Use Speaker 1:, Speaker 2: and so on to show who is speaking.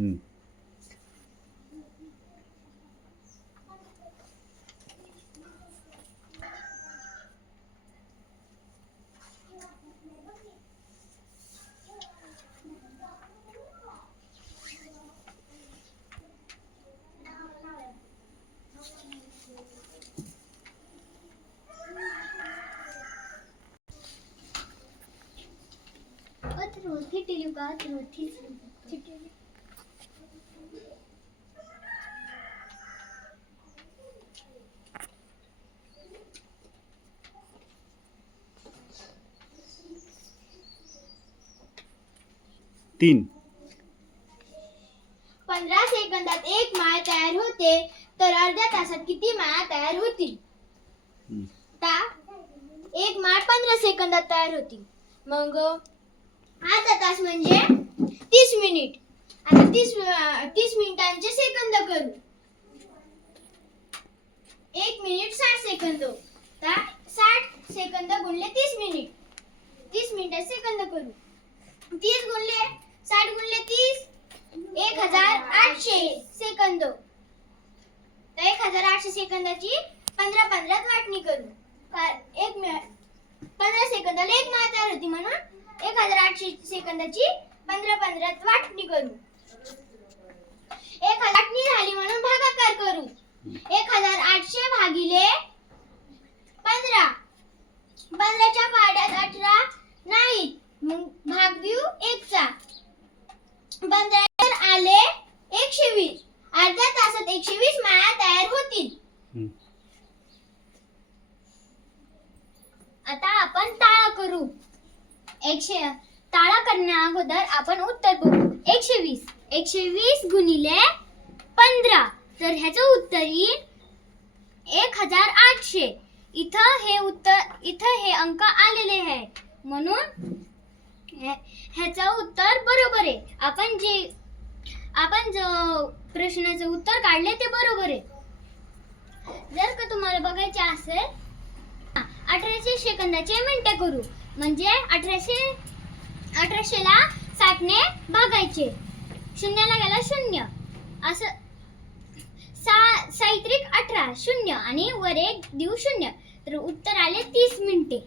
Speaker 1: हम्म.
Speaker 2: रोटी टिली का रोटी
Speaker 1: तीन.
Speaker 2: पंधरा सेकंदात एक माळ तयार होते तर अर्ध्या तासात किती माळा तयार होतील?
Speaker 1: हम्म.
Speaker 2: ता एक माळ पंधरा सेकंदात तयार होती मग अर्धा तास म्हणजे तीस मिनिट. आता तीस अं, तीस मिनिटांचे सेकंद करू. एक मिनिट साठ सेकंद. ता साठ सेकंद गुणले तीस मिनिट. तीस मिनिटात सेकंद करू. तीस गुणले तीस एक हजार आठशे सेकंद. तर एक हजार आठशे सेकंदाची पंधरा पंधरात वाटणी करू. एक पंधरा सेकंदाला एक माळ तयार होती म्हणून एक हजार आठशे सेकंदाची पंधरा पंधरात वाटणी करू. एक हजार वाटणी झाली म्हणून भागाकार करू. एक हजार आठशे भागिले पंधरा पंधराच्या पाड्यात अठरा नाही मग भाग देऊ एकचा पंधरा तर आले एकशे वीस. अर्ध्या तासात एकशे वीस माळा तयार होतील.
Speaker 1: हम्म.
Speaker 2: आता आपण टाळा करू. एकशे टाळा करण्या अगोदर आपण उत्तर बघू. एकशे वीस. एकशे वीस गुणिले पंधरा. तर ह्याचं उत्तर येईल एक हजार आठशे. इथं हे उत्तर इथं हे अंक आलेले आहे. म्हणून हे- ह्याचं उत्तर बरोबर आहे. आपण जे आपण जो प्रश्नाचं उत्तर काढले ते बरोबर आहे. जर का तुम्हाला बघायचे असेल अठराशे सेकंदाचे मिनटे करू. म्हणजे अठराशे अठराशेला साठने भागायचे. शून्याला गेला शून्य. असं सा साहित्रिक अठरा शून्य आणि वर एक देऊ शून्य. तर उत्तर आले तीस मिनिटे.